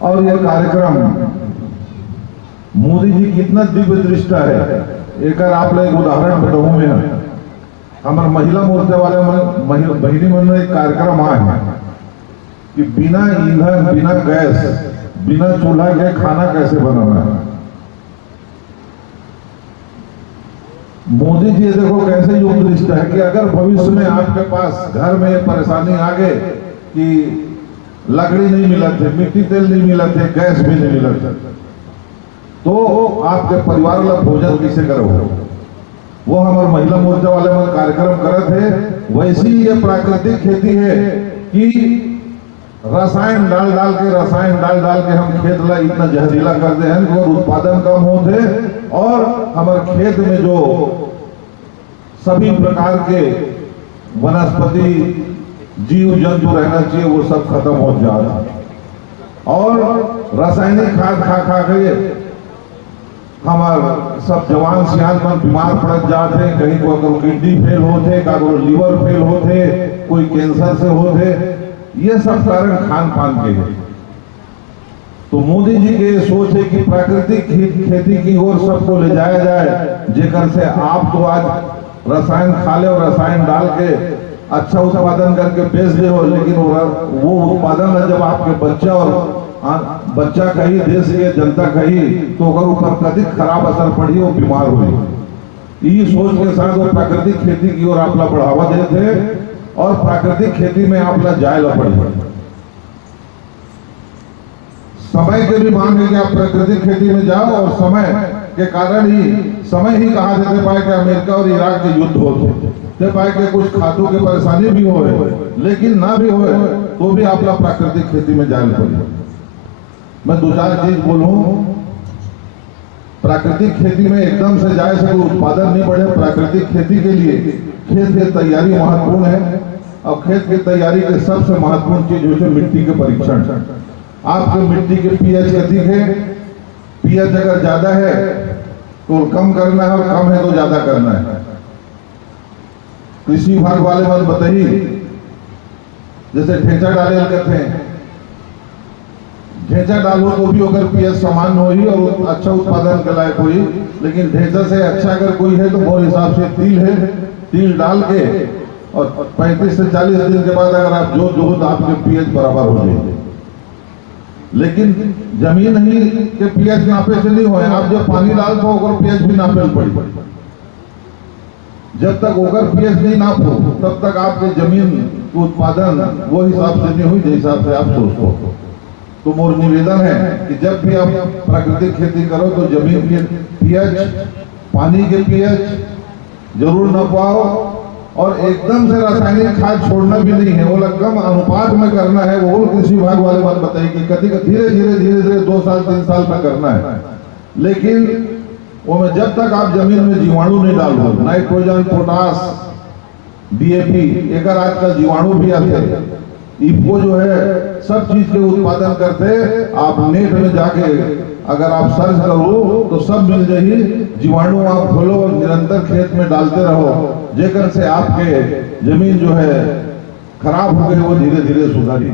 और ये कार्यक्रम मोदी जी कितना दिव्य दृष्टा है। एक आप लोग उदाहरण बताऊं मैं, हमारे महिला मोर्चा वाले बहिनी मन में एक कार्यक्रम है कि बिना ईंधन, बिना गैस, बिना चूल्हा के खाना कैसे बनाना है। मोदी जी देखो कैसे योग दृष्टा है कि अगर भविष्य में आपके पास घर में परेशानी आ गए कि लकड़ी नहीं मिला थे, मिट्टी तेल नहीं मिला थे, गैस भी नहीं मिला थे, तो आपके परिवार वाला भोजन कैसे करोगे। वो हमारे महिला मोर्चा वाले में कार्यक्रम करे थे। वैसी ये प्राकृतिक खेती है कि रसायन डाल डाल के हम खेत ला इतना जहरीला कर दे हैं और उत्पादन कम होते और हमारे खेत में जो सभी प्रकार के वनस्पति जीव जंतु रहना चाहिए वो सब खत्म हो जाए और रासायनिक खाद खा के हमारे सब जवान सियान मन बीमार पड़ जाते हैं। कहीं को अगर किडनी फेल होते, कहीं लीवर फेल होते, कोई कैंसर से होते, ये सब कारण खान पान के हैं। तो मोदी जी के सोच है कि प्राकृतिक खेती की ओर सबको ले जाया जाए, जेकर से आप तो आज रसायन खा ले और रसायन डाल के अच्छा उत्पादन करके बेच दे हो, लेकिन वो उत्पादन जब आपके बच्चा और बच्चा कही, देश के जनता कही, तो अगर ऊपर कथित खराब असर पड़ी, वो बीमार हुई। ये सोच के साथ वो प्राकृतिक खेती की ओर आपला बढ़ावा देते और प्राकृतिक खेती में आपला जायला पड़ी। समय के भी मांग है कि आप प्राकृतिक खेती में जाओ और समय के कारण ही कहा देते पाए कि अमेरिका और इराक के युद्ध होते पाए कि कुछ खातों की परेशानी भी हो, लेकिन ना भी हो तो भी आपला प्राकृतिक खेती में जाना पड़ी। मैं दो चार चीज बोलूं, प्राकृतिक खेती में एकदम से जाए से कोई उत्पादन नहीं बढ़े। प्राकृतिक खेती के लिए खेत की तैयारी महत्वपूर्ण है और खेत की तैयारी के सबसे महत्वपूर्ण चीज होती है मिट्टी के परीक्षण। आपके मिट्टी के पीएच अधिक है, पीएच अगर ज्यादा है तो कम करना है और कम है तो ज्यादा करना है। कृषि विभाग वाले बात बताइए, जैसे ढेंचा डाले कहते हैं, ढेंचा डालो तो भी अगर पीएच समान हो ही और अच्छा उत्पादन के लायक हुई, लेकिन ढेंचा से अच्छा अगर कोई है तो बहुत हिसाब से तिल है, तिल डाल के और 35 से 40 दिन के बाद अगर आप जो तो आपके पीएच बराबर हो जाएंगे। लेकिन जमीन ही के पीएच नापे से नहीं हो, आप जब पानी डालते हो अगर पीएच भी नापे पड़ी। जब तक ओकर पीएच नहीं नापो तब तक आपके जमीन का उत्पादन वो हिसाब से नहीं हुई जिस हिसाब से आप सोचो। तो मोर निवेदन है कि जब भी आप प्राकृतिक खेती करो तो जमीन के पीएच, पानी के पीएच जरूर न पाओ और एकदम से रासायनिक खाद छोड़ना भी नहीं है, वो कम अनुपात में करना है। वो कृषि विभाग वाले बात बताइए कि कभी धीरे 2 साल 3 साल में करना है, लेकिन वो में जब तक आप जमीन में जीवाणु नहीं डालो, नाइट्रोजन, पोटास, डीएपी, एक आज का जीवाणु भी आते हैं, इफको जो है सब चीज के उत्पादन करते। आप नेट में जाके अगर आप सर्च करो तो सब मिल जाएगी। जीवाणु आप खोलो और निरंतर खेत में डालते रहो, जेकर से आपके जमीन जो है खराब हो गई वो धीरे धीरे सुधारी।